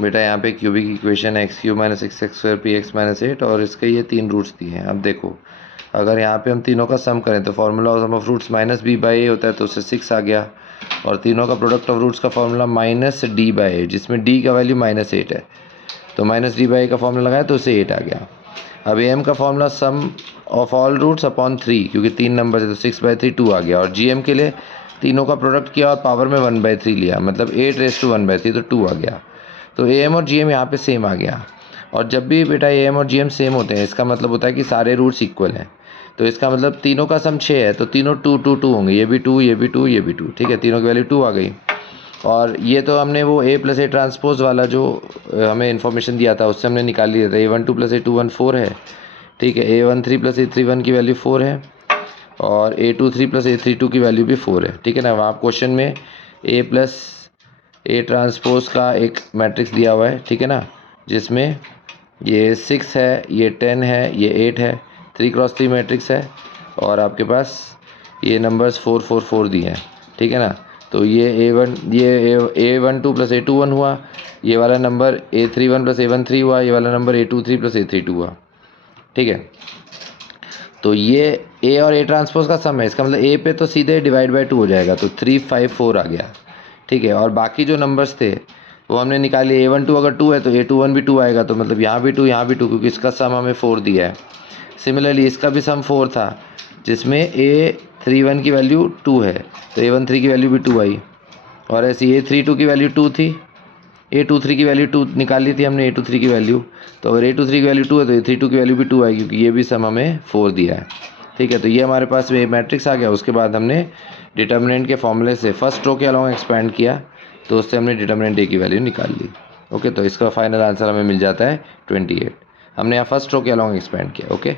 बेटा यहाँ पे cubic equation x cube minus x x square P x minus 8 और इसके ये 3 रूट्स दिए हैं। अब देखो अगर यहाँ पे हम तीनों का सम करें तो formula of sum of roots minus B by A होता है, तो उससे 6 आ गया। और तीनों का प्रोडक्ट ऑफ रूट्स का फार्मूला माइनस डी बाई ए, जिसमें डी का वैल्यू माइनस 8 है, तो माइनस डी बाई ए का फार्मूला लगाया तो उससे 8 आ गया। अब एम का formula sum of all roots upon 3, क्योंकि 3 नंबर है तो 6/3 2 आ गया। और जी एम के लिए तीनों का प्रोडक्ट किया और पावर में 1/3 लिया, मतलब 8⁻1/3 तो 2 आ गया। तो ए एम और जी एम यहाँ पे सेम आ गया। और जब भी बेटा ए एम और जी एम सेम होते हैं इसका मतलब होता है कि सारे रूट्स इक्वल हैं। तो इसका मतलब तीनों का सम 6 है, तो तीनों 2 2 2 होंगे, ये भी 2 ये भी 2 ये भी 2, ठीक है, तीनों की वैल्यू 2 आ गई। और ये तो हमने वो ए प्लस ए ट्रांसपोज वाला जो हमें इन्फॉर्मेशन दिया था उससे हमने निकाल लिया था। A12 + A21 4 है, ठीक है। A13 + A31 की वैल्यू 4 है और A23 + A32 की वैल्यू भी 4 है, ठीक है ना। वहाँ क्वेश्चन में ए प्लस ए ट्रांसपोज का एक मैट्रिक्स दिया हुआ है, ठीक है ना, जिसमें ये 6 है, ये 10 है, ये 8 है, 3x3 मैट्रिक्स है और आपके पास ये नंबर्स 4 4 4 दिए हैं, ठीक है ना। तो ये A12 + A21 हुआ, ये वाला नंबर A31 + A13 हुआ, ये वाला नंबर A23 + A32 हुआ, ठीक है। तो ये ए और ए ट्रांसपोज का सम है, इसका मतलब ए पे तो सीधे /2 हो जाएगा, तो 3 5 4 आ गया, ठीक है। और बाकी जो नंबर्स थे वो हमने निकाले। A12 अगर 2 है तो A21 भी 2 आएगा, तो मतलब यहाँ भी 2 यहाँ भी 2, क्योंकि इसका सम हमें 4 दिया है। सिमिलरली इसका भी सम 4 था, जिसमें A31 की वैल्यू 2 है तो A13 की वैल्यू भी 2 आई। और ऐसी A32 की वैल्यू 2 थी, A23 की वैल्यू 2 निकाल ली थी हमने, A23 की वैल्यू। तो अगर A23 की वैल्यू 2 है तो A32 की वैल्यू भी 2 आएगी, क्योंकि ये भी सम हमें 4 दिया है, ठीक है। तो ये हमारे पास में मैट्रिक्स आ गया। उसके बाद हमने डिटर्मिनेंट के फॉर्मूले से फर्स्ट रो के अलॉन्ग एक्सपेंड किया, तो उससे हमने डिटर्मिनेंट ए की वैल्यू निकाल ली। ओके, तो इसका फाइनल आंसर हमें मिल जाता है 28। हमने यहाँ फर्स्ट रो के अलॉन्ग एक्सपेंड किया। ओके।